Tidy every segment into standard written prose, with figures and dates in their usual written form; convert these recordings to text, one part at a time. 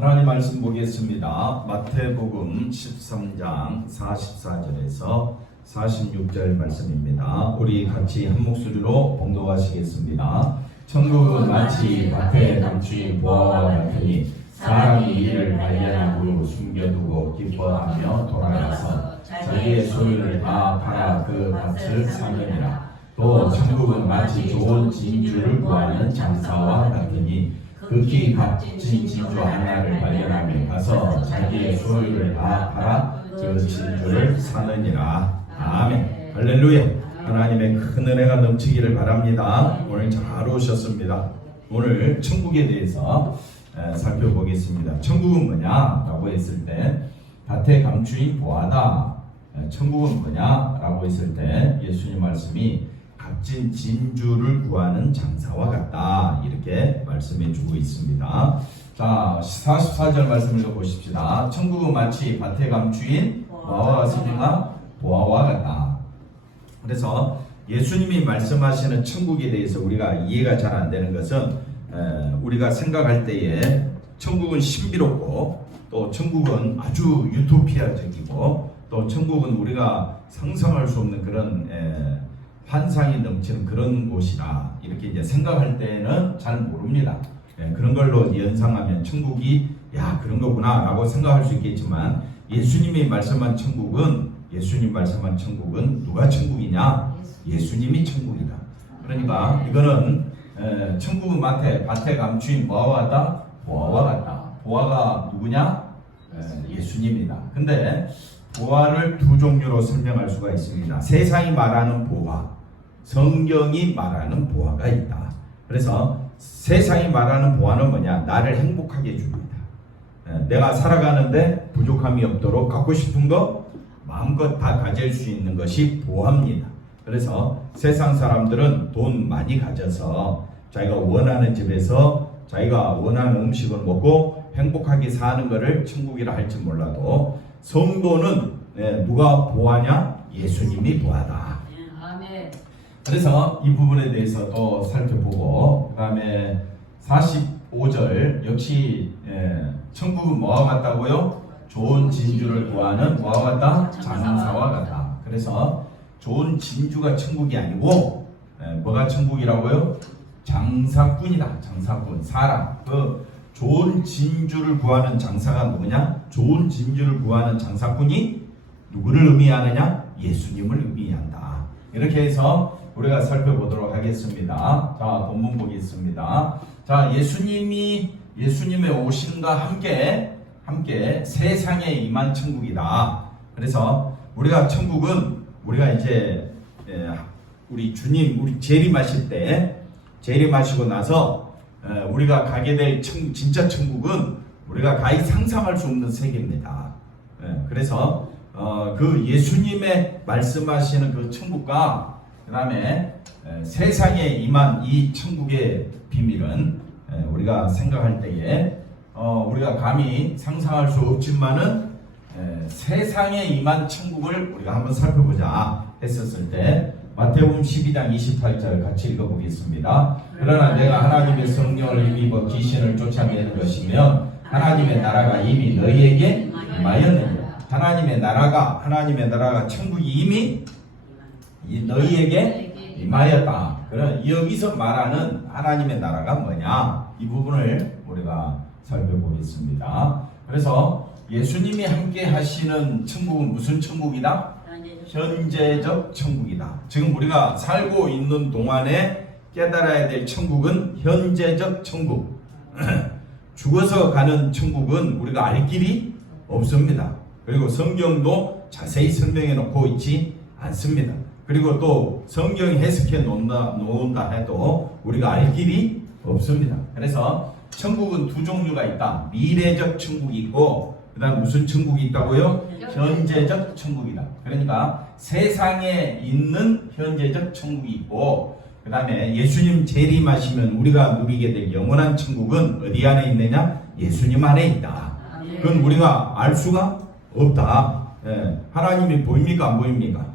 하나님 말씀 보겠습니다. 마태복음 13장 44절에서 46절 말씀입니다. 우리 같이 한 목소리로 봉독하시겠습니다. 천국은 마치 밭에 감추인 보화와 같으니 사람이 이를 발견한 후 숨겨두고 기뻐하며 돌아가서 자기의 소유를 다 팔아 그 밭을 사느니라. 또 천국은 마치 좋은 진주를 구하는 장사와 같으니 극히 값진 진주 하나를 발견하며 가서 자기의 소유를 다 팔아 그 진주를 사느니라. 아멘. 할렐루야. 하나님의 큰 은혜가 넘치기를 바랍니다. 오늘 잘 오셨습니다. 오늘 천국에 대해서 살펴보겠습니다. 천국은 뭐냐라고 했을 때 밭에 감추인 보화다. 천국은 뭐냐라고 했을 때 예수님 말씀이 값진 진주를 구하는 장사와 같다, 이렇게 말씀해 주고 있습니다. 자, 44절 말씀 읽어보십시다. 천국은 마치 밭에 감추인 보화와 같으니까 보화와 같다. 그래서 예수님이 말씀하시는 천국에 대해서 우리가 이해가 잘 안 되는 것은 우리가 생각할 때에 천국은 신비롭고 또 천국은 아주 유토피아적이고 또 천국은 우리가 상상할 수 없는 그런 환상이 넘치는 그런 곳이다, 이렇게 이제 생각할 때는 잘 모릅니다. 그런 걸로 연상하면 천국이 그런 거구나 라고 생각할 수 있겠지만 예수님 말씀한 천국은 누가 천국이냐? 예수님이 천국이다. 그러니까 이거는 천국은 밭에 감추인 보화와 같다. 보화와 같다. 보화가 누구냐? 예수님이다. 근데 보화를 두 종류로 설명할 수가 있습니다. 세상이 말하는 보화, 성경이 말하는 보화가 있다. 그래서 세상이 말하는 보화는 뭐냐? 나를 행복하게 해줍니다. 내가 살아가는데 부족함이 없도록 갖고 싶은 거 마음껏 다 가질 수 있는 것이 보화입니다. 그래서 세상 사람들은 돈 많이 가져서 자기가 원하는 집에서 자기가 원하는 음식을 먹고 행복하게 사는 것을 천국이라 할지 몰라도 성도는 누가 보화냐? 예수님이 보화다. 그래서 이 부분에 대해서 또 살펴보고, 그 다음에 45절 역시 천국은 뭐와 같다고요? 좋은 진주를 구하는 뭐와 같다? 장사와 같다. 그래서 좋은 진주가 천국이 아니고 뭐가 천국이라고요? 장사꾼이다. 장사꾼, 사람. 그 좋은 진주를 구하는 장사가 누구냐? 좋은 진주를 구하는 장사꾼이 누구를 의미하느냐? 예수님을 의미한다. 이렇게 해서 우리가 살펴보도록 하겠습니다. 자, 본문 보겠습니다. 자, 예수님의 오심과 함께 세상에 임한 천국이다. 그래서 우리가 천국은 우리가 이제 우리 주님 우리 재림하시고 나서 우리가 가게 될 진짜 천국은 우리가 가히 상상할 수 없는 세계입니다. 그래서 그 예수님의 말씀하시는 그 천국과 그 다음에 세상에 임한 이 천국의 비밀은 우리가 생각할 때에 우리가 감히 상상할 수 없지만은 세상에 임한 천국을 우리가 한번 살펴보자 했었을 때 마태복음 12장 28절 같이 읽어보겠습니다. 그러나 내가 하나님의 성령을 힘입어 귀신을 쫓아내는 것이면 하나님의 나라가 이미 너희에게 임하였느니라. 하나님의 나라가 천국이 이미 너희에게 임하였다. 그럼 여기서 말하는 하나님의 나라가 뭐냐? 이 부분을 우리가 살펴보겠습니다. 그래서 예수님이 함께 하시는 천국은 무슨 천국이다? 현재적 천국이다. 지금 우리가 살고 있는 동안에 깨달아야 될 천국은 현재적 천국. 죽어서 가는 천국은 우리가 알 길이 없습니다. 그리고 성경도 자세히 설명해 놓고 있지 않습니다. 그리고 또 성경이 해석해 놓은다 해도 우리가 알 길이 없습니다. 그래서 천국은 두 종류가 있다. 미래적 천국이 있고 그 다음 무슨 천국이 있다고요? 현재적 천국이다. 그러니까 세상에 있는 현재적 천국이 있고 그 다음에 예수님 재림하시면 우리가 누리게 될 영원한 천국은 어디 안에 있느냐? 예수님 안에 있다. 그건 우리가 알 수가 없다. 하나님이 보입니까? 안 보입니까?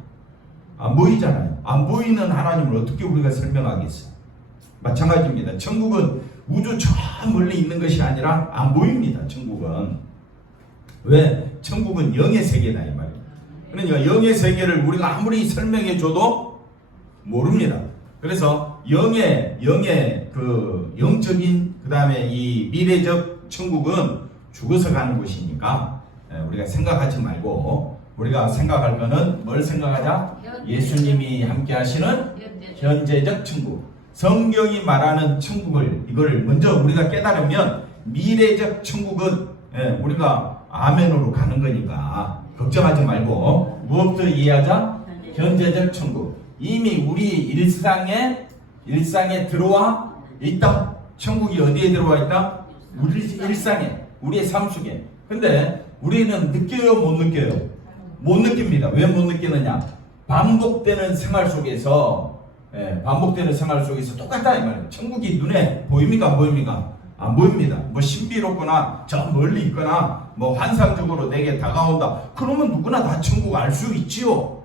안 보이잖아요. 안 보이는 하나님을 어떻게 우리가 설명하겠어요? 마찬가지입니다. 천국은 우주 저 멀리 있는 것이 아니라 안 보입니다. 천국은. 왜? 천국은 영의 세계다 이 말이에요. 그러니까 영의 세계를 우리가 아무리 설명해 줘도 모릅니다. 그래서 영의 그 영적인 그 다음에 이 미래적 천국은 죽어서 가는 곳이니까 우리가 생각하지 말고 우리가 생각할 거는 뭘 생각하자? 예수님이 함께 하시는 현재적 천국. 성경이 말하는 천국을 이걸 먼저 우리가 깨달으면 미래적 천국은 우리가 아멘으로 가는 거니까 걱정하지 말고 무엇부터 이해하자? 현재적 천국. 이미 우리 일상에 들어와 있다. 천국이 어디에 들어와 있다? 우리 일상에, 우리의 삶 속에. 근데 우리는 느껴요, 못 느껴요? 못 느낍니다. 왜 못 느끼느냐? 반복되는 생활 속에서 똑같다 이 말이에요. 천국이 눈에 보입니까? 안 보입니까? 안 보입니다. 뭐 신비롭거나 저 멀리 있거나 뭐 환상적으로 내게 다가온다. 그러면 누구나 다 천국 알 수 있지요.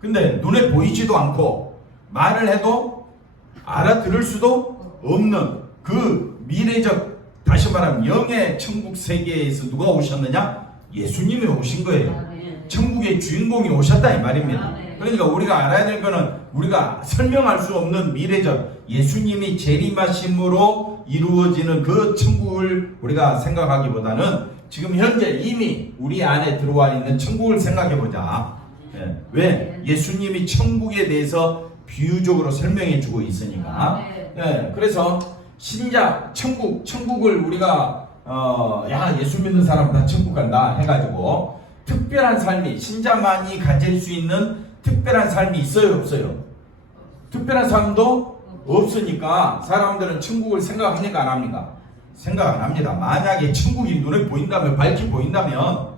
근데 눈에 보이지도 않고 말을 해도 알아들을 수도 없는 그 미래적, 다시 말하면 영의 천국 세계에서 누가 오셨느냐? 예수님이 오신 거예요. 천국의 주인공이 오셨다 이 말입니다. 그러니까 우리가 알아야 될 거는 우리가 설명할 수 없는 미래적 예수님이 재림하심으로 이루어지는 그 천국을 우리가 생각하기보다는 지금 현재 이미 우리 안에 들어와 있는 천국을 생각해 보자. 왜? 예수님이 천국에 대해서 비유적으로 설명해 주고 있으니까. 그래서 신자 천국을 우리가 예수 믿는 사람 다 천국 간다 해가지고 특별한 삶이 신자만이 가질 수 있는 특별한 삶이 있어요, 없어요? 특별한 삶도 없으니까 사람들은 천국을 생각합니까, 안 합니까? 생각 안 합니다. 만약에 천국이 눈에 보인다면, 밝게 보인다면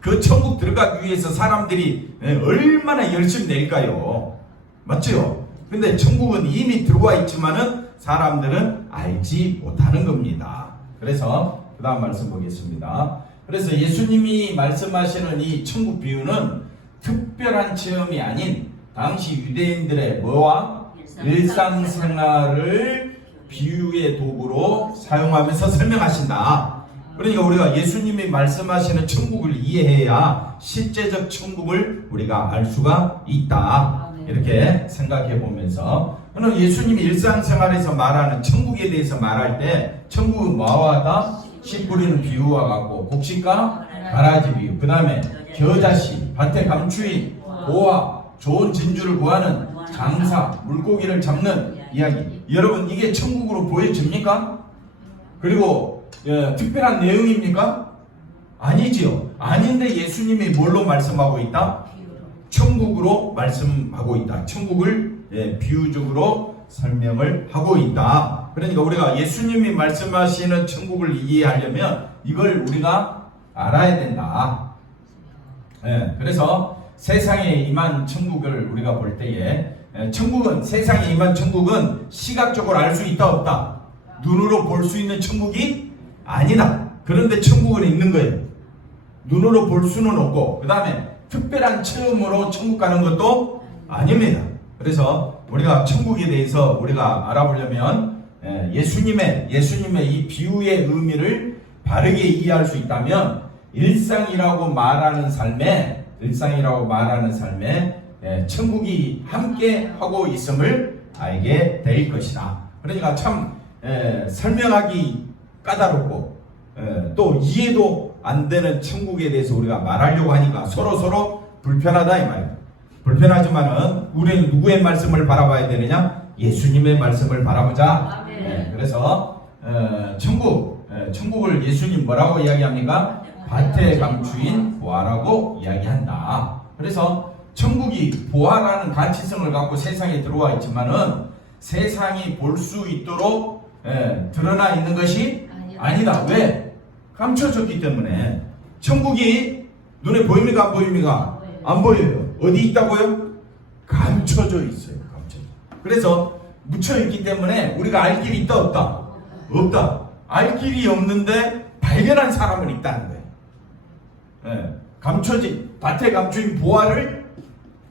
그 천국 들어가기 위해서 사람들이 얼마나 열심히 낼까요? 맞죠? 근데 천국은 이미 들어와 있지만은 사람들은 알지 못하는 겁니다. 그래서 그 다음 말씀 보겠습니다. 그래서 예수님이 말씀하시는 이 천국 비유는 특별한 체험이 아닌 당시 유대인들의 뭐와 일상생활을 비유의 도구로 사용하면서 설명하신다. 그러니까 우리가 예수님이 말씀하시는 천국을 이해해야 실제적 천국을 우리가 알 수가 있다. 이렇게 생각해 보면서 그럼 예수님이 일상생활에서 말하는 천국에 대해서 말할 때 천국은 뭐와 같다? 씨 뿌리는 비유와 같고 곡식과 가라지 비유, 그 다음에 겨자씨, 밭에 감추인 보화, 좋은 진주를 구하는 장사, 물고기를 잡는 이야기. 여러분 이게 천국으로 보여집니까? 그리고 특별한 내용입니까? 아니지요. 아닌데 예수님이 뭘로 말씀하고 있다? 천국으로 말씀하고 있다. 천국을 비유적으로 설명을 하고 있다. 그러니까 우리가 예수님이 말씀하시는 천국을 이해하려면 이걸 우리가 알아야 된다. 그래서 세상에 임한 천국을 우리가 볼 때에 천국은, 세상에 임한 천국은 시각적으로 알 수 있다 없다? 눈으로 볼 수 있는 천국이 아니다. 그런데 천국은 있는 거예요. 눈으로 볼 수는 없고 그 다음에 특별한 체험으로 천국 가는 것도 아닙니다. 그래서 우리가 천국에 대해서 우리가 알아보려면 예수님의 이 비유의 의미를 바르게 이해할 수 있다면 일상이라고 말하는 삶에 천국이 함께 하고 있음을 알게 될 것이다. 그러니까 참 설명하기 까다롭고 또 이해도 안 되는 천국에 대해서 우리가 말하려고 하니까 서로 불편하다 이 말이에요. 불편하지만은 우리는 누구의 말씀을 바라봐야 되느냐? 예수님의 말씀을 바라보자. 그래서 천국을 예수님 뭐라고 이야기합니까? 밭에 감추인 보화라고 이야기한다. 그래서 천국이 보화라는 가치성을 갖고 세상에 들어와 있지만은 세상이 볼 수 있도록 드러나 있는 것이 아니다. 왜? 감춰졌기 때문에. 천국이 눈에 보입니까? 안 보입니까? 안 보여요. 어디 있다고요? 감춰져 있어요. 감춰져. 그래서 묻혀 있기 때문에 우리가 알 길이 있다 없다? 없다. 알 길이 없는데 발견한 사람은 있다는 거예요. 감춰진 밭에 감추인 보화를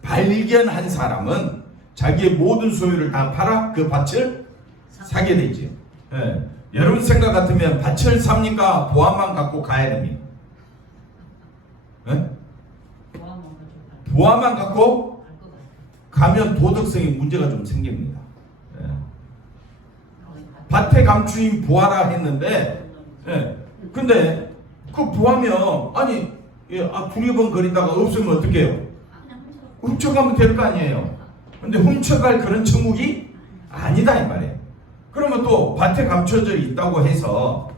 발견한 사람은 자기의 모든 소유를 다 팔아 그 밭을 사게 되죠. 예. 여러분 생각 같으면 밭을 삽니까? 보화만 갖고 가야 됩니까? 예? 보화만 갖고 가면 도덕성에 문제가 좀 생깁니다. 예. 밭에 감추인 보화라 했는데, 예. 근데 그 보화면 아니 두리번거리다가 없으면 어떻게 해요? 훔쳐가면 될 거 아니에요. 근데 훔쳐갈 그런 천국이 아니다 이 말이에요. 그러면 또 밭에 감춰져 있다고 해서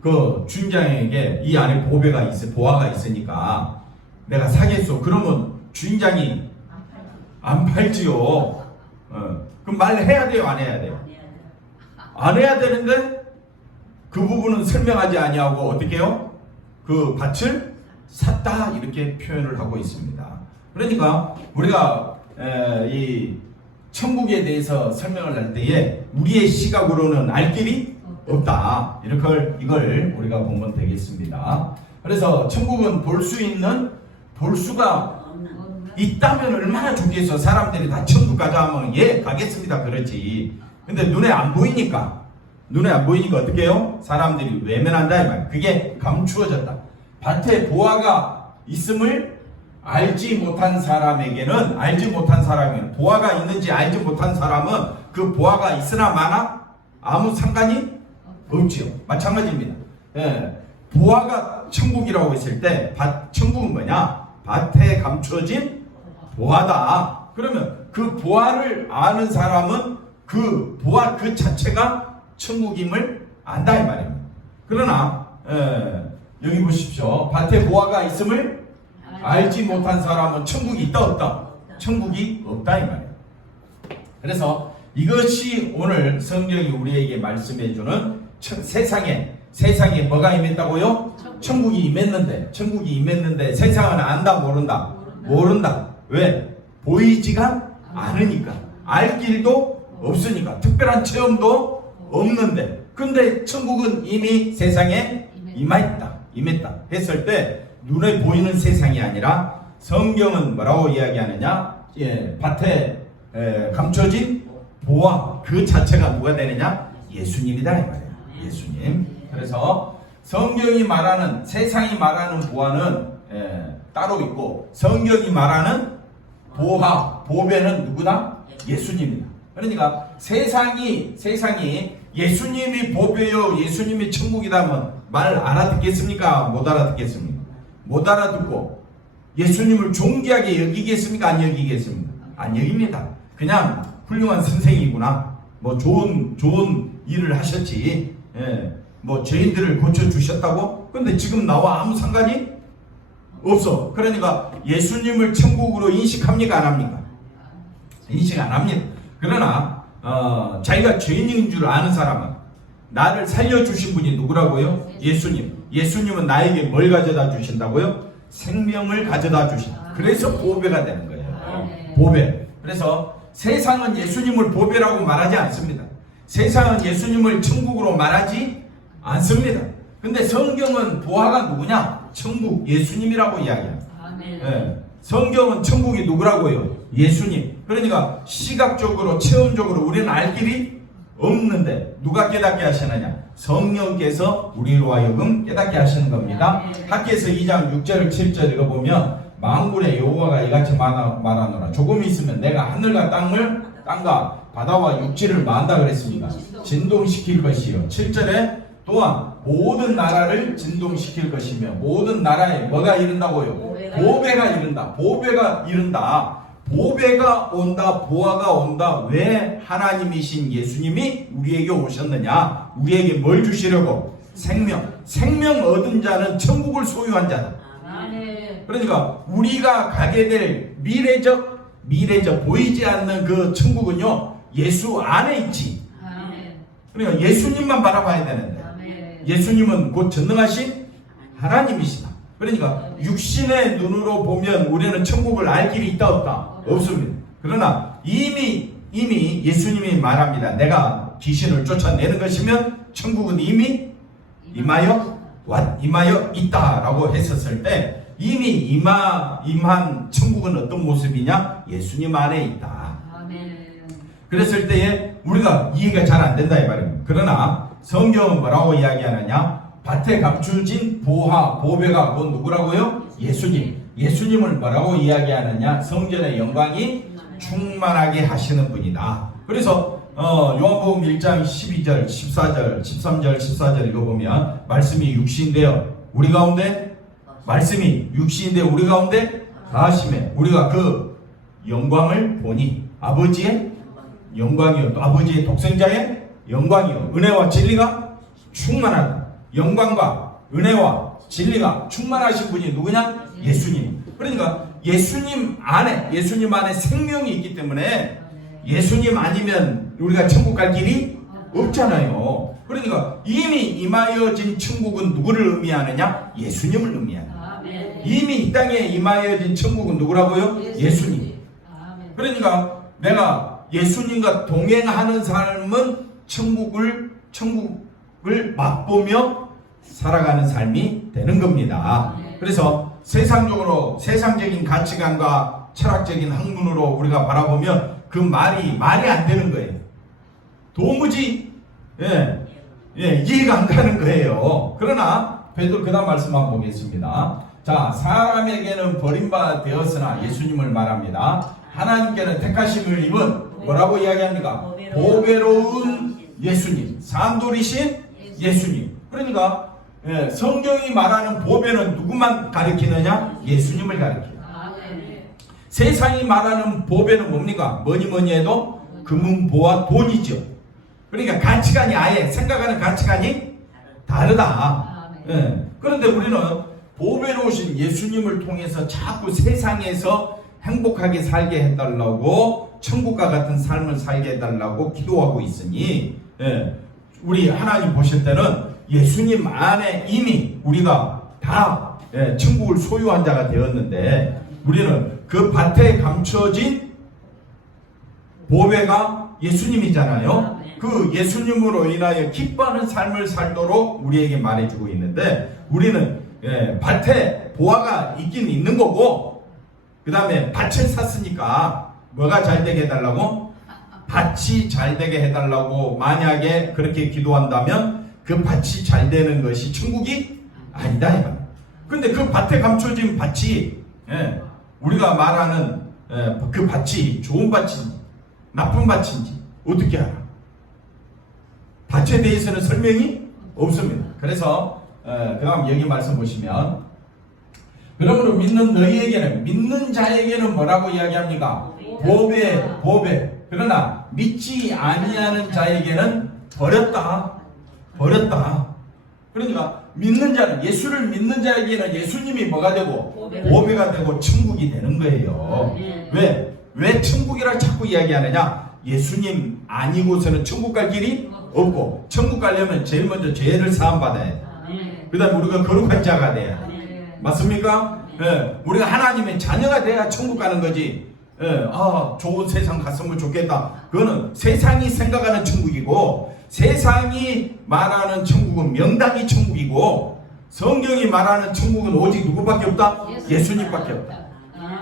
그 주인장에게 이 안에 보화가 있으니까 내가 사겠소. 그러면 주인장이 안 팔지요. 그럼 말해야 돼요, 안 해야 돼요? 안 해야 되는데 그 부분은 설명하지 아니하고 어떻게 해요? 그 밭을 샀다 이렇게 표현을 하고 있습니다. 그러니까 우리가 이 천국에 대해서 설명을 할 때에 우리의 시각으로는 알 길이 없다. 이걸 우리가 보면 되겠습니다. 그래서 천국은 볼 수가 있다면 얼마나 좋겠어. 사람들이 다 천국 가자 하면 예 가겠습니다 그러지. 근데 눈에 안 보이니까 어떻게 해요? 사람들이 외면한다 이 말. 그게 감추어졌다. 밭에 보화가 있음을 알지 못한 사람에게는 보화가 있는지 알지 못한 사람은 그 보화가 있으나 마나 아무 상관이 없지요. 마찬가지입니다. 예, 보화가 천국이라고 했을 때 천국은 뭐냐? 밭에 감춰진 보화다. 그러면 그 보화를 아는 사람은 그 보화 그 자체가 천국임을 안다 이 말입니다. 그러나 여기 보십시오. 밭에 보화가 있음을 알지 못한 사람은 천국이 있다 없다? 천국이 없다 이 말이에요. 그래서 이것이 오늘 성경이 우리에게 말씀해주는 세상에 뭐가 임했다고요? 천국이 임했는데 세상은 안다 모른다. 왜? 보이지가 않으니까. 알 길도 없으니까. 특별한 체험도 없는데. 근데 천국은 이미 세상에 임했다 했을 때 눈에 보이는 세상이 아니라 성경은 뭐라고 이야기하느냐? 예, 밭에 감춰진 보화 그 자체가 누가 되느냐? 예수님이다 이 말이에요. 예수님. 그래서 성경이 말하는 세상이 말하는 보화는 따로 있고 성경이 말하는 보배는 누구다? 예수님이다. 그러니까 세상이 예수님이 보배요 예수님이 천국이다면 말 알아듣겠습니까? 못 알아듣겠습니까? 못 알아듣고 예수님을 존귀하게 여기겠습니까? 안 여기겠습니까? 안 여깁니다. 그냥 훌륭한 선생이구나. 뭐 좋은 일을 하셨지. 뭐 죄인들을 고쳐주셨다고? 근데 지금 나와 아무 상관이 없어. 그러니까 예수님을 천국으로 인식합니까? 안 합니까? 인식 안 합니다. 그러나 자기가 죄인인 줄 아는 사람은 나를 살려주신 분이 누구라고요? 예수님은 나에게 뭘 가져다 주신다고요? 생명을 가져다 주신다. 그래서 보배가 되는 거예요. 보배. 그래서 세상은 예수님을 보배라고 말하지 않습니다. 세상은 예수님을 천국으로 말하지 않습니다. 근데 성경은 보화가 누구냐? 천국 예수님이라고 이야기합니다. 성경은 천국이 누구라고요? 예수님. 그러니까 시각적으로 체험적으로 우리는 알 길이 없는데 누가 깨닫게 하시느냐? 성령께서 우리로 하여금 깨닫게 하시는 겁니다. 학개서 2장 6절 7절 읽어보면 만군의 여호와가 이같이 말하노라. 조금 있으면 내가 하늘과 땅과 바다와 육지를 만다 그랬습니다. 진동시킬 것이요. 7절에 또한 모든 나라를 진동시킬 것이며 모든 나라에 뭐가 이른다고요? 보배가 이른다. 보배가 온다. 보화가 온다. 왜? 하나님이신 예수님이 우리에게 오셨느냐? 우리에게 뭘 주시려고? 생명 얻은 자는 천국을 소유한 자다. 그러니까 우리가 가게 될 미래적 보이지 않는 그 천국은요 예수 안에 있지. 그러니까 예수님만 바라봐야 되는데 예수님은 곧 전능하신 하나님이시다. 그러니까 육신의 눈으로 보면 우리는 천국을 알 길이 있다 없다? 없습니다. 그러나 이미 예수님이 말합니다. 내가 귀신을 쫓아내는 것이면 천국은 이미 임하여 있다라고 했었을 때 이미 임한 천국은 어떤 모습이냐? 예수님 안에 있다. 그랬을 때에 우리가 이해가 잘 안 된다 이 말입니다. 그러나 성경은 뭐라고 이야기하느냐? 밭에 감추진 보화, 보배가 곧 누구라고요? 예수님. 예수님을 뭐라고 이야기하느냐? 성전의 영광이 충만하게 하시는 분이다. 그래서 요한복음 1장 12절, 14절, 13절, 14절 읽어보면 말씀이 육신인데요. 우리 가운데 말씀이 육신인데 우리 가운데 사심에 우리가 그 영광을 보니 아버지의 영광이요 또 아버지의 독생자의 영광이요 은혜와 진리가 충만하다. 영광과 은혜와 진리가 충만하신 분이 누구냐? 예수님. 그러니까 예수님 안에 생명이 있기 때문에 예수님 아니면 우리가 천국 갈 길이 없잖아요. 그러니까 이미 임하여진 천국은 누구를 의미하느냐? 예수님을 의미한다. 이미 이 땅에 임하여진 천국은 누구라고요? 예수님. 그러니까 내가 예수님과 동행하는 삶은 천국을 맛보며 살아가는 삶이 되는 겁니다. 그래서 세상적인 가치관과 철학적인 학문으로 우리가 바라보면 그 말이 안 되는 거예요. 도무지 이해가 안 가는 거예요. 그러나 베드로 그다음 말씀 한번 보겠습니다. 자, 사람에게는 버림받아 예수님을 말합니다. 하나님께는 택하심을 입은 뭐라고 이야기합니까? 보배로운 예수님, 산돌이신 예수님. 그러니까 성경이 말하는 보배는 누구만 가리키느냐? 예수님을 가리켜요. 세상이 말하는 보배는 뭡니까? 뭐니 해도 금은 보와 돈이죠. 그러니까 가치관이 아예 생각하는 가치관이 다르다. 그런데 우리는 보배로우신 예수님을 통해서 자꾸 세상에서 행복하게 살게 해달라고 천국과 같은 삶을 살게 해달라고 기도하고 있으니 우리 하나님 보실 때는 예수님 안에 이미 우리가 다 천국을 소유한 자가 되었는데 우리는 그 밭에 감춰진 보배가 예수님이잖아요. 그 예수님으로 인하여 기뻐하는 삶을 살도록 우리에게 말해주고 있는데 우리는 밭에 보화가 있긴 있는 거고 그 다음에 밭을 샀으니까 뭐가 잘 되게 해달라고? 밭이 잘 되게 해달라고 만약에 그렇게 기도한다면 그 밭이 잘 되는 것이 천국이 아니다 이거. 근데 그 밭에 감춰진 밭이 우리가 말하는 그 밭이 좋은 밭인지 나쁜 밭인지 어떻게 알아? 밭에 대해서는 설명이 없습니다. 그래서 그 다음 여기 말씀 보시면 그러므로 믿는 자에게는 뭐라고 이야기합니까? 보배. 그러나 믿지 아니하는 자에게는 버렸다. 그러니까 믿는 자는 예수를 믿는 자에게는 예수님이 뭐가 되고 보배가 되고 천국이 되는 거예요. 왜 천국이라 자꾸 이야기하느냐? 예수님 아니고서는 천국 갈 길이 없고 천국 가려면 제일 먼저 죄를 사함 받아야 돼. 그 다음에 우리가 거룩한 자가 돼야 돼. 맞습니까? 우리가 하나님의 자녀가 돼야 천국 가는 거지. 좋은 세상 갔으면 좋겠다. 그거는 세상이 생각하는 천국이고 세상이 말하는 천국은 명당이 천국이고 성경이 말하는 천국은 오직 누구밖에 없다? 예수님밖에 없다.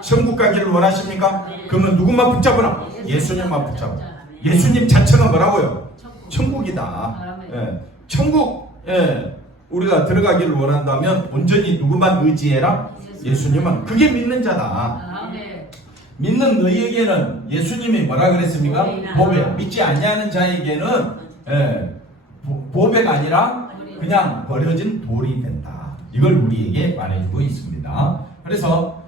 천국 가기를 원하십니까? 그러면 누구만 붙잡으라? 예수님만 붙잡아. 예수님 자체가 뭐라고요? 천국이다. 천국 우리가 들어가기를 원한다면 온전히 누구만 의지해라? 예수님만. 그게 믿는 자다. 믿는 너희에게는 예수님이 뭐라 그랬습니까? 보배. 믿지 아니하는 자에게는 보배가 아니라 그냥 버려진 돌이 된다. 이걸 우리에게 말해주고 있습니다. 그래서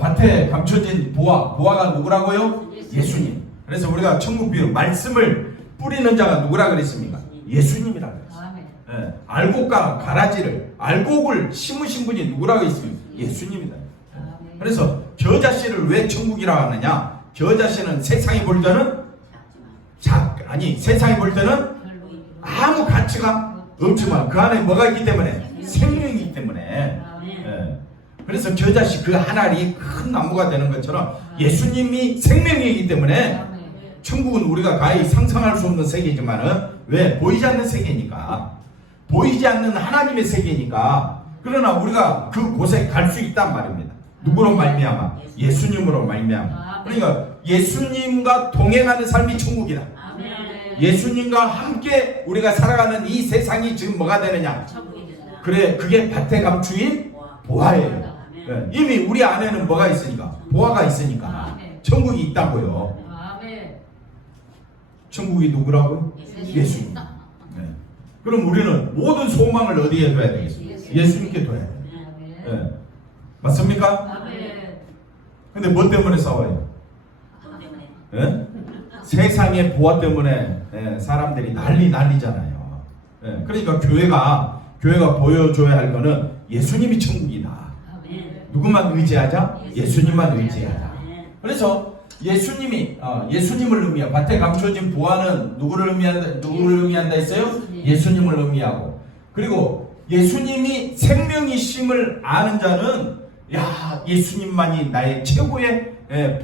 밭에 감춰진 보화가 누구라고요? 예수님. 그래서 우리가 천국 비유 말씀을 뿌리는 자가 누구라 그랬습니까? 예수님이라 그랬어요. 알곡과 가라지를 알곡을 심으신 분이 누구라고 했습니까? 예수님이다. 그래서 겨자씨를 왜 천국이라 하느냐? 겨자씨는 세상이 볼 때는 세상이 볼 때는 아무 가치가 없지만 그 안에 뭐가 있기 때문에 생명이기 때문에 그래서 겨자씨 그 한 알이 큰 나무가 되는 것처럼 예수님이 생명이기 때문에 천국은 우리가 가히 상상할 수 없는 세계지만은 왜? 보이지 않는 세계니까 보이지 않는 하나님의 세계니까 그러나 우리가 그 곳에 갈 수 있단 말입니다. 누구로 말미암아? 예수님으로 말미암아. 그러니까 예수님과 동행하는 삶이 천국이다. 아멘. 예수님과 함께 우리가 살아가는 이 세상이 지금 뭐가 되느냐? 천국이 된다. 그래, 그게 밭에 감추인 보화예요. 예, 이미 우리 안에는 뭐가 있으니까? 보화가 있으니까 아멘. 천국이 있다고요. 아멘. 천국이 누구라고요? 예수님. 네. 그럼 우리는 모든 소망을 어디에 둬야 되겠습니까? 예수님께 둬야 돼요. 예. 맞습니까? 아멘. 근데 뭐 때문에 싸워요? 예? 세상의 보화 때문에 사람들이 난리잖아요. 예. 그러니까 교회가 보여줘야 할 거는 예수님이 천국이다. 누구만 의지하자? 예수님만 의지하자. 그래서 예수님을 의미하고, 밭에 감춰진 보화는 누구를 의미한다 했어요? 예수님을 의미하고, 그리고 예수님이 생명이심을 아는 자는 예수님만이 나의 최고의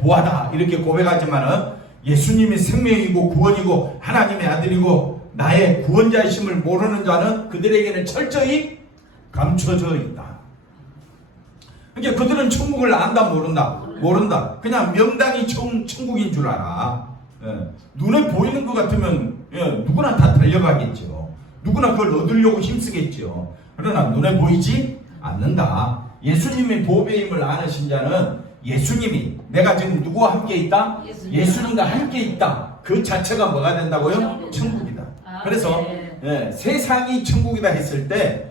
보화다 이렇게 고백하지만은, 예수님이 생명이고 구원이고 하나님의 아들이고 나의 구원자이심을 모르는 자는 그들에게는 철저히 감춰져 있다. 그러니까 그들은 천국을 안다 모른다. 그냥 명당이 천국인 줄 알아. 눈에 보이는 것 같으면 누구나 다 달려가겠죠. 누구나 그걸 얻으려고 힘쓰겠죠. 그러나 눈에 보이지 않는다. 예수님의 보배임을 아는 신자는 예수님이 내가 지금 누구와 함께 있다? 예수님과 함께 있다. 그 자체가 뭐가 된다고요? 천국이다. 그래서 세상이 천국이다 했을 때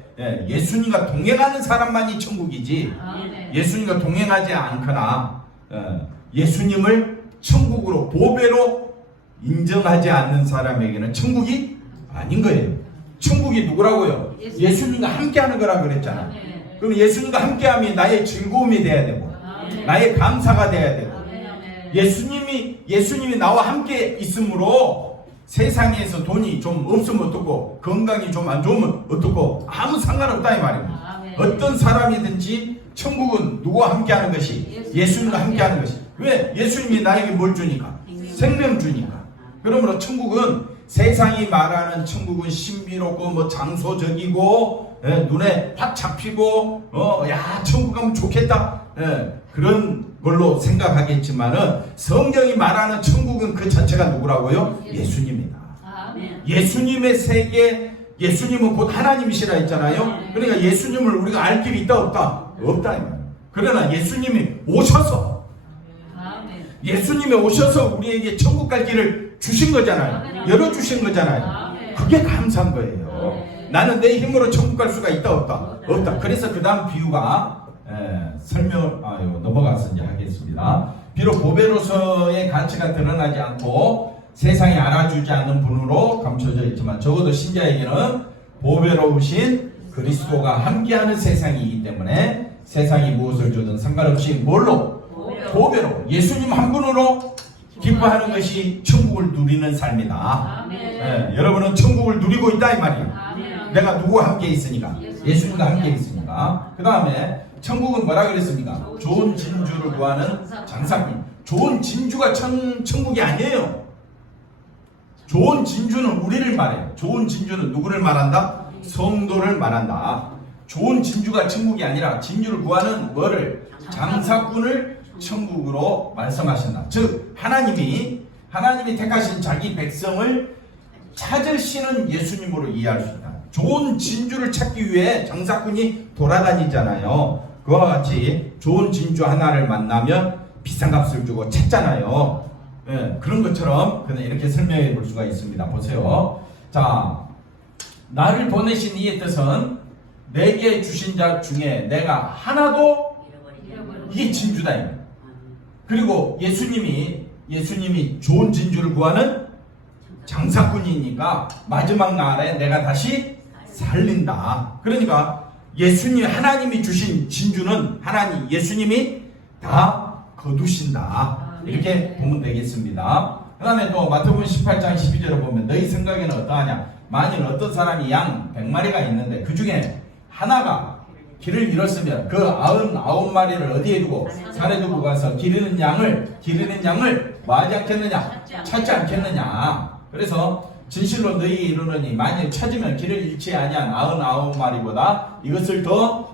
예수님과 동행하는 사람만이 천국이지, 예수님과 동행하지 않거나 예수님을 천국으로 보배로 인정하지 않는 사람에게는 천국이 아닌 거예요. 천국이 누구라고요? 예수님과 함께하는 거라 그랬잖아. 그럼 예수님과 함께함이 나의 즐거움이 돼야 되고 나의 감사가 돼야 되고, 예수님이 나와 함께 있으므로 세상에서 돈이 좀 없으면 어떻고 건강이 좀 안 좋으면 어떻고 아무 상관없다 이 말입니다. 어떤 사람이든지 천국은 누구와 함께하는 것이? 예수님과 함께하는 것이. 왜? 예수님이 나에게 뭘 주니까? 생명 주니까. 그러므로 천국은, 세상이 말하는 천국은 신비롭고 장소적이고 눈에 확 잡히고 천국 가면 좋겠다 그런 걸로 생각하겠지만은, 성경이 말하는 천국은 그 자체가 누구라고요? 예수님이다. 예수님의 세계, 예수님은 곧 하나님이시라 했잖아요. 그러니까 예수님을 우리가 알 길이 있다 없다? 없다 이 말이에요. 그러나 예수님이 오셔서 우리에게 천국 갈 길을 주신 거잖아요. 열어주신 거잖아요. 그게 감사한 거예요. 나는 내 힘으로 천국 갈 수가 있다 없다? 없다. 그래서 그 다음 비유가 넘어가서 이제 하겠습니다. 비록 보배로서의 가치가 드러나지 않고 세상이 알아주지 않는 분으로 감춰져 있지만, 적어도 신자에게는 보배로우신 그리스도가 함께하는 세상이기 때문에 세상이 무엇을 주든 상관없이 뭘로? 보배로, 예수님 한 분으로 기뻐하는 것이 천국을 누리는 삶이다. 여러분은 천국을 누리고 있다 이 말이에요. 내가 누구와 함께 있으니까? 예수님과 함께 있으니까. 그 다음에 천국은 뭐라 그랬습니까? 좋은 진주를 구하는 장사꾼. 좋은 진주가 천국이 아니에요. 좋은 진주는 우리를 말해요. 좋은 진주는 누구를 말한다? 성도를 말한다. 좋은 진주가 천국이 아니라 진주를 구하는 뭐를? 장사꾼을 천국으로 말씀하신다. 즉 하나님이 택하신 자기 백성을 찾으시는 예수님으로 이해할 수 있다. 좋은 진주를 찾기 위해 장사꾼이 돌아다니잖아요. 그와 같이 좋은 진주 하나를 만나면 비싼 값을 주고 찾잖아요. 그런 것처럼 그냥 이렇게 설명해 볼 수가 있습니다. 보세요. 자, 나를 보내신 이의 뜻은 내게 주신 자 중에 내가 하나도, 이게 진주다. 그리고 예수님이 좋은 진주를 구하는 장사꾼이니까 마지막 날에 내가 다시 살린다. 그러니까 하나님이 주신 진주는 예수님이 다 거두신다. 이렇게 보면 되겠습니다. 그 다음에 또 마태복음 18장 12절을 보면 너희 생각에는 어떠하냐? 만일 어떤 사람이 양 100마리가 있는데 그 중에 하나가 길을 잃었으면 그 99마리를 어디에 두고? 산에 두고 가서 기르는 양을 뭐 하지 않겠느냐? 찾지 않겠느냐? 그래서 진실로 너희 이르노니 만일 찾으면 길을 잃지 아니한 99마리보다 이것을 더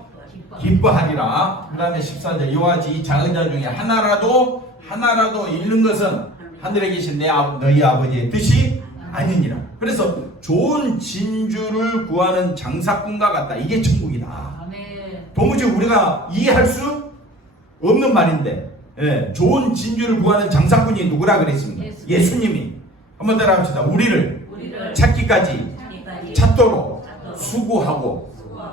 기뻐하리라. 그 다음에 14절 이와 같이 이 작은 자 중에 하나라도 하나라도 잃는 것은 하늘에 계신 너희 아버지의 뜻이 아니니라. 그래서 좋은 진주를 구하는 장사꾼과 같다. 이게 천국이다. 도무지 우리가 이해할 수 없는 말인데, 좋은 진주를 구하는 장사꾼이 누구라 그랬습니까? 예수님이. 한번 따라합시다. 우리를 찾기까지 찾도록 수고하고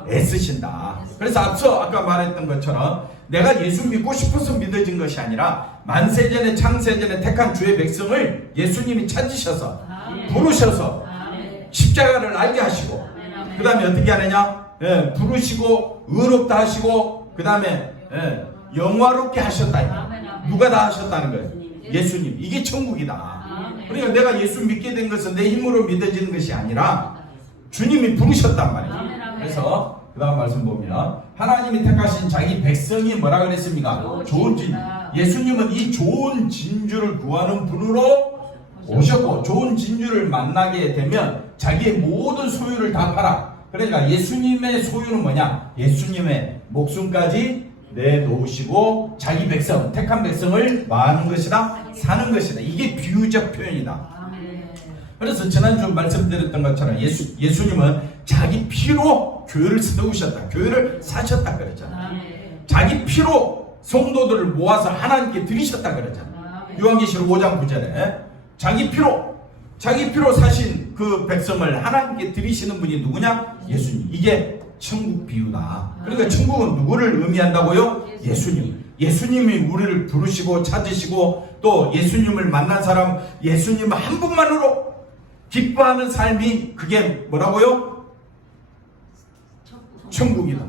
애쓰신다. 그래서 앞서 아까 말했던 것처럼 내가 예수 믿고 싶어서 믿어진 것이 아니라 만세전에 창세전에 택한 주의 백성을 예수님이 찾으셔서 부르셔서 십자가를 알게 하시고, 그 다음에 어떻게 하느냐? 부르시고 의롭다 하시고, 그 다음에 영화롭게 하셨다. 누가 다 하셨다는 거예요? 예수님. 이게 천국이다. 그러니까 내가 예수 믿게 된 것은 내 힘으로 믿어지는 것이 아니라 주님이 부르셨단 말이에요. 그래서 그 다음 말씀 보면 하나님이 택하신 자기 백성이 뭐라 그랬습니까? 좋은 진주. 예수님은 이 좋은 진주를 구하는 분으로 오셨고, 좋은 진주를 만나게 되면 자기의 모든 소유를 다 팔아. 그러니까 예수님의 소유는 뭐냐? 예수님의 목숨까지 내놓으시고 자기 백성, 택한 백성을 마는 것이다, 사는 것이다. 이게 비유적 표현이다. 그래서 지난주 말씀드렸던 것처럼 예수님은 자기 피로 교회를 세우셨다, 교회를 사셨다 그랬잖아. 자기 피로 성도들을 모아서 하나님께 드리셨다 그랬잖아. 요한계시록 5장 9절에 자기 피로 사신 그 백성을 하나님께 드리시는 분이 누구냐? 예수님. 이게 천국 비유다. 그러니까 천국은 누구를 의미한다고요? 예수님. 예수님이 우리를 부르시고 찾으시고 또 예수님을 만난 사람, 예수님 한 분만으로 기뻐하는 삶이 그게 뭐라고요? 천국이다.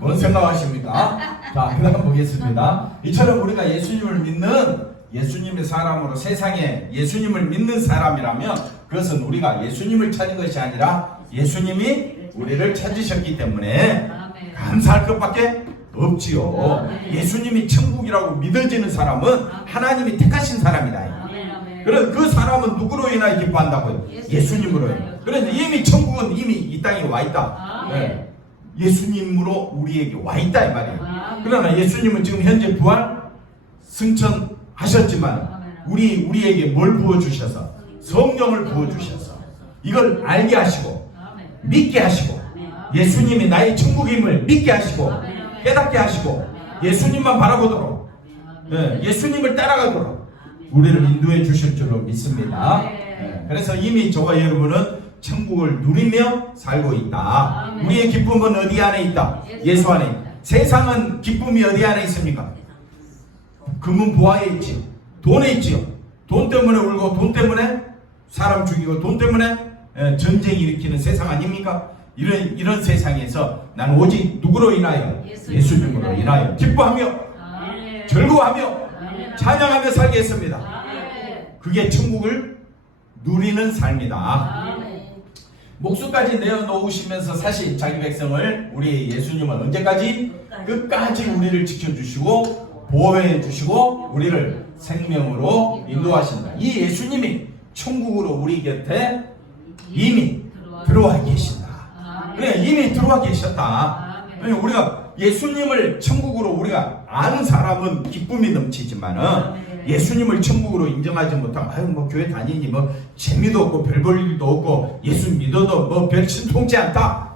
뭔 생각하십니까? 자, 그 다음 보겠습니다. 이처럼 우리가 예수님을 믿는 예수님의 사람으로 세상에 예수님을 믿는 사람이라면 그것은 우리가 예수님을 찾은 것이 아니라 예수님이 우리를 찾으셨기 때문에 감사할 것밖에 없지요. 예수님이 천국이라고 믿어지는 사람은 하나님이 택하신 사람이다. 그래서 그 사람은 누구로 인하여 기뻐한다고요? 예수님으로. 그래서 이미 천국은 이미 이 땅에 와 있다. 예수님으로 우리에게 와 있다 이 말이에요. 그러나 예수님은 지금 현재 부활 승천하셨지만 우리에게 뭘 부어주셔서? 성령을 부어주셔서 이걸 알게 하시고 믿게 하시고 예수님이 나의 천국임을 믿게 하시고 깨닫게 하시고 예수님만 바라보도록 예수님을 따라가도록 우리를 인도해 주실 줄로 믿습니다. 그래서 이미 저와 여러분은 천국을 누리며 살고 있다. 우리의 기쁨은 어디 안에 있다? 예수 안에 있다. 세상은 기쁨이 어디 안에 있습니까? 금은 보화에 있지, 돈에 있지요. 돈 때문에 울고 돈 때문에 사람 죽이고 돈 때문에 전쟁 일으키는 세상 아닙니까? 이런 세상에서 난 오직 누구로 인하여? 예수님으로 인하여 기뻐하며 즐거워하며 찬양하며 살겠습니다. 그게 천국을 누리는 삶이다. 목숨까지 내어놓으시면서 사실 자기 백성을 우리 예수님은 언제까지? 끝까지 우리를 지켜주시고 보호해 주시고 우리를 생명으로 인도하신다. 이 예수님이 천국으로 우리 곁에 이미 들어와 계신다. 그래, 이미 들어와 계셨다. 우리가 예수님을 천국으로 우리가 아는 사람은 기쁨이 넘치지만은 예수님을 천국으로 인정하지 못하고 아유 뭐 교회 다니니 뭐 재미도 없고 별 볼 일도 없고 예수 믿어도 뭐 별 신통치 않다.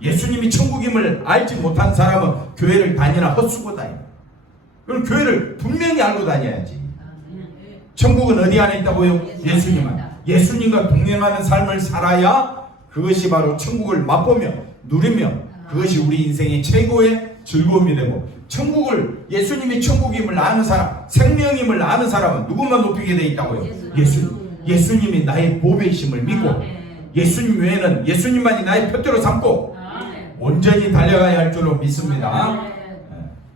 예수님이 천국임을 알지 못한 사람은 교회를 다니나 헛수고 다니. 그럼 교회를 분명히 알고 다녀야지. 천국은 어디 안에 있다고요? 예수님 안에. 예수님과 동행하는 삶을 살아야 그것이 바로 천국을 맛보며 누리며 그것이 우리 인생의 최고의 즐거움이 되고, 천국을 예수님이 천국임을 아는 사람, 생명임을 아는 사람은 누구만 높이게 되어 있다고요? 예수님. 예수님이 나의 보배이심을 믿고 예수님 외에는 예수님만이 나의 표대로 삼고 온전히 달려가야 할 줄로 믿습니다.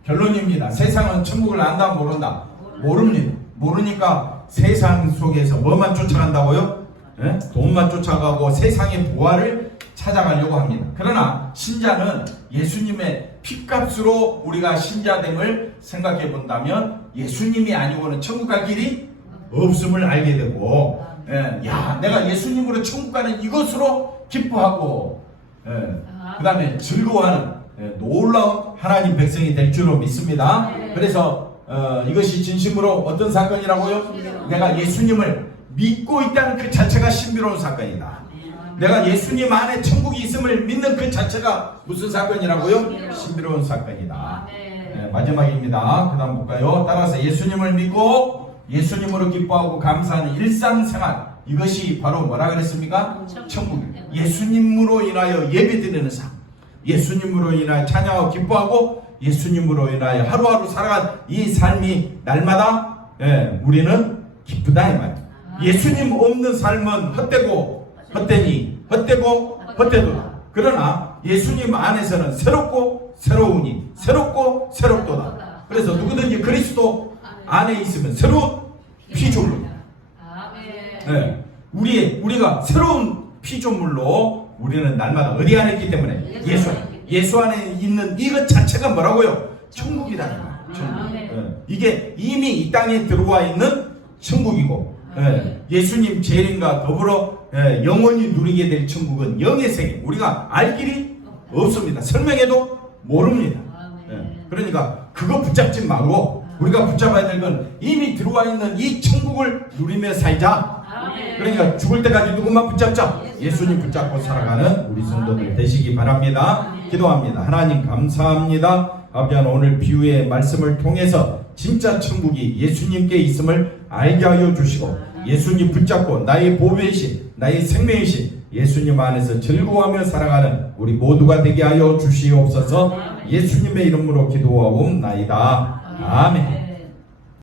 결론입니다. 세상은 천국을 안다 모른다? 모릅니다. 모르니까 세상 속에서 뭐만 쫓아간다고요? 돈만 쫓아가고 세상의 보화를 찾아가려고 합니다. 그러나 신자는 예수님의 핏값으로 우리가 신자됨을 생각해 본다면 예수님이 아니고는 천국 갈 길이 없음을 알게 되고, 야, 내가 예수님으로 천국 가는 이것으로 기뻐하고 그 다음에 즐거워하는 놀라운 하나님 백성이 될 줄로 믿습니다. 그래서 이것이 진심으로 어떤 사건이라고요? 내가 예수님을 믿고 있다는 그 자체가 신비로운 사건이다. 내가 예수님 안에 천국이 있음을 믿는 그 자체가 무슨 사건이라고요? 신비로운 사건이다. 네, 마지막입니다. 그 다음 볼까요? 따라서 예수님을 믿고 예수님으로 기뻐하고 감사하는 일상생활, 이것이 바로 뭐라 그랬습니까? 천국. 예수님으로 인하여 예배드리는 삶, 예수님으로 인하여 찬양하고 기뻐하고 예수님으로 인하여 하루하루 살아간 이 삶이 날마다 우리는 기쁘다 이 말이에요. 예수님 없는 삶은 헛되고 헛되니 헛되고 헛되도다. 그러나 예수님 안에서는 새롭고 새로우니 새롭고 새롭도다. 그래서 누구든지 그리스도 안에 있으면 새로운 피조물이다. 네, 우리가 새로운 피조물로 우리는 날마다 어디 안에 있기 때문에 예수 안에 있는 이것 자체가 뭐라고요? 천국이다. 천국. 이게 이미 이 땅에 들어와 있는 천국이고 예수님 재림과 더불어 영원히 누리게 될 천국은 영의 세계. 우리가 알 길이 없습니다. 설명해도 모릅니다. 그러니까 그거 붙잡지 말고 우리가 붙잡아야 될 건 이미 들어와 있는 이 천국을 누리며 살자. 그러니까 죽을 때까지 누구만 붙잡자? 예수님 붙잡고 살아가는 우리 성도들 되시기 바랍니다. 기도합니다. 하나님 감사합니다. 아버지 하나님, 오늘 비유의 말씀을 통해서 진짜 천국이 예수님께 있음을 알게 하여 주시고 예수님 붙잡고 나의 보배이신 나의 생명이신 예수님 안에서 즐거워하며 살아가는 우리 모두가 되게 하여 주시옵소서. 예수님의 이름으로 기도하옵나이다. 아멘.